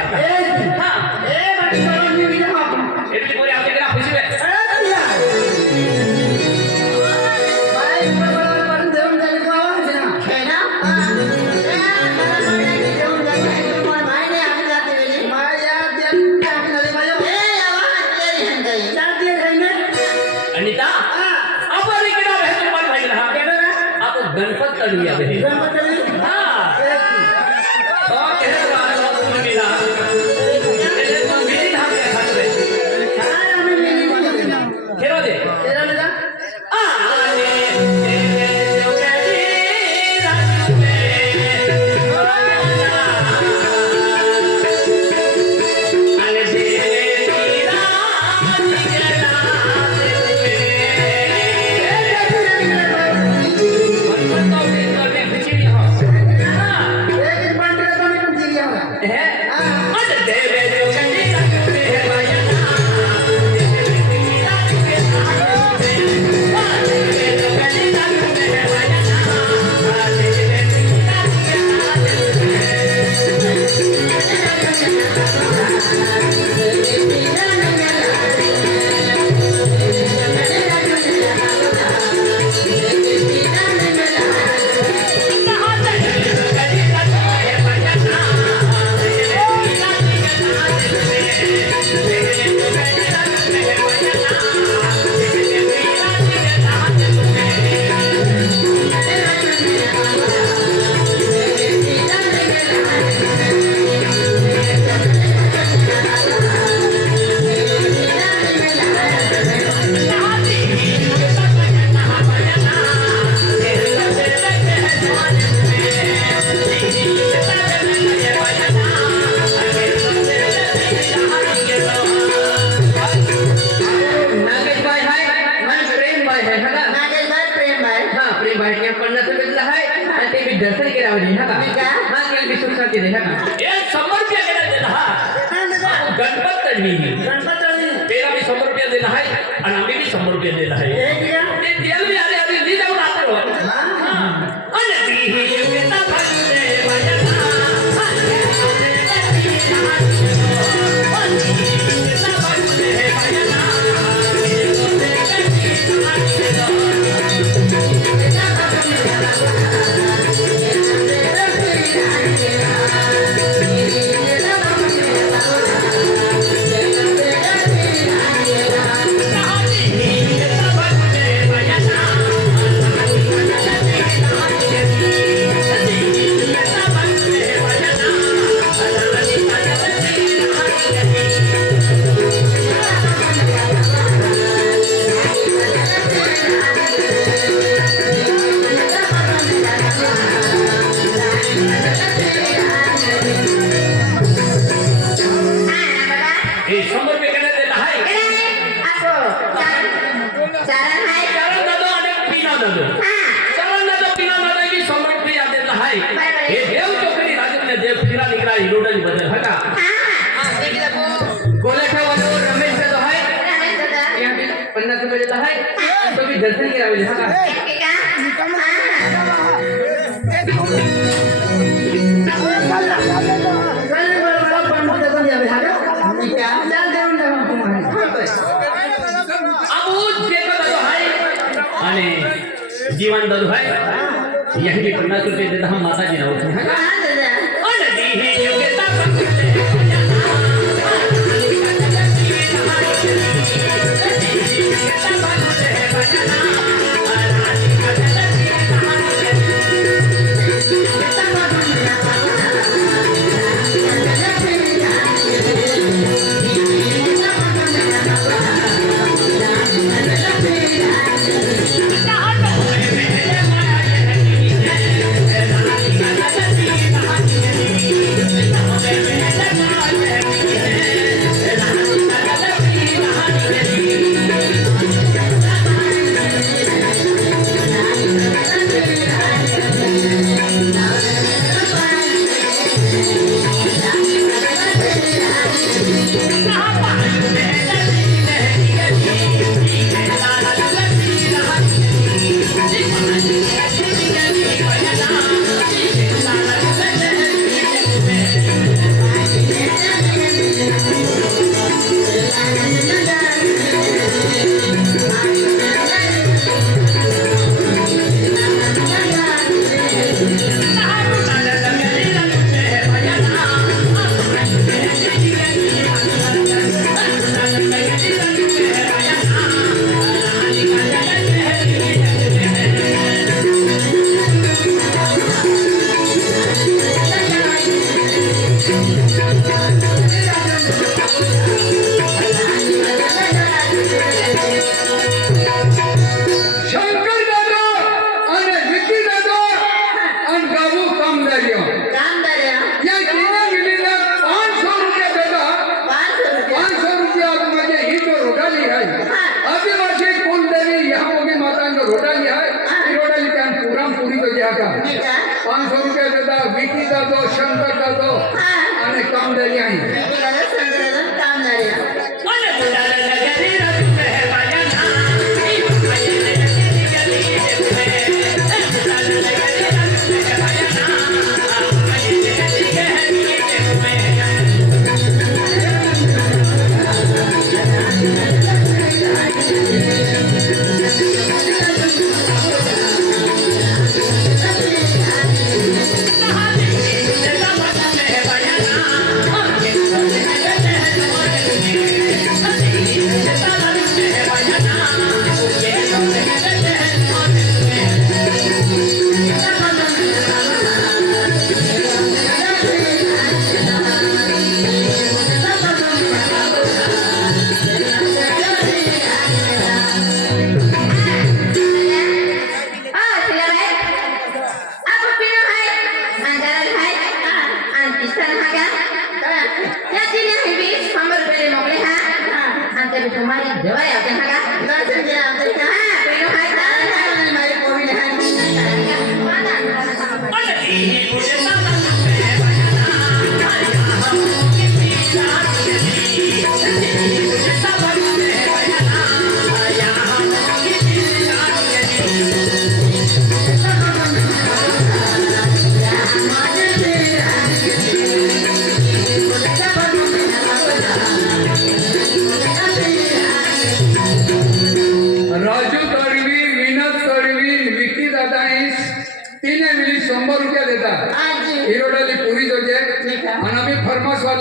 आता हां ए बाकी करून मी गेला बाप એટલી પોરી આવતી કે ના ખુશી વે बाय बरोबर पण देऊन जाईल का ना है ना मला म्हणायची जेवण जायचं तुम्हाला माहिती नाही आम्ही जाते वेळी माझ्या त्या टाकणारे माझ्या ए यावा तेरी हंगाई जाते आहे ना अनिता आपण इकडे आहे तुम्हाला माहिती ना आपण गणपत काढूया बे गणपती हां तो केलं वाला तुम्ही ना ते मग मी धाम काय खातोय काय आम्ही मेली खेळो दे तेरा ना आले तेरे जोगडी राजू में आले तेरी रात निकला एक पांढऱ्या पाणी पण दिली आम्हाला दर्शन केला पाहिजे हा का हा केलं विश्वास केले हा का हे समर्प्य केला देला हा गणपत तडवी गणपती तेरा भी समर्प्य देना है और हमें भी समर्प्य देना है हे दिया ये दिल में आले आले ली जाऊन आता हो हां अनती ही युगता भजने भजना दर्शन केला पाहिजे हा आणि जीवन दादू है यही 50 रुपये देता हम माता जी ना उठे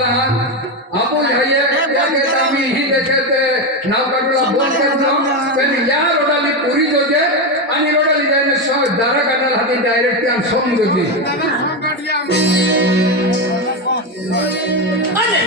आपण आम्ही ही देशात नाव काढला बोल करतो पण या रोडाली पुरी होते आणि रोडाली जायला दारा काढायला हाती डायरेक्ट त्या समज होती અને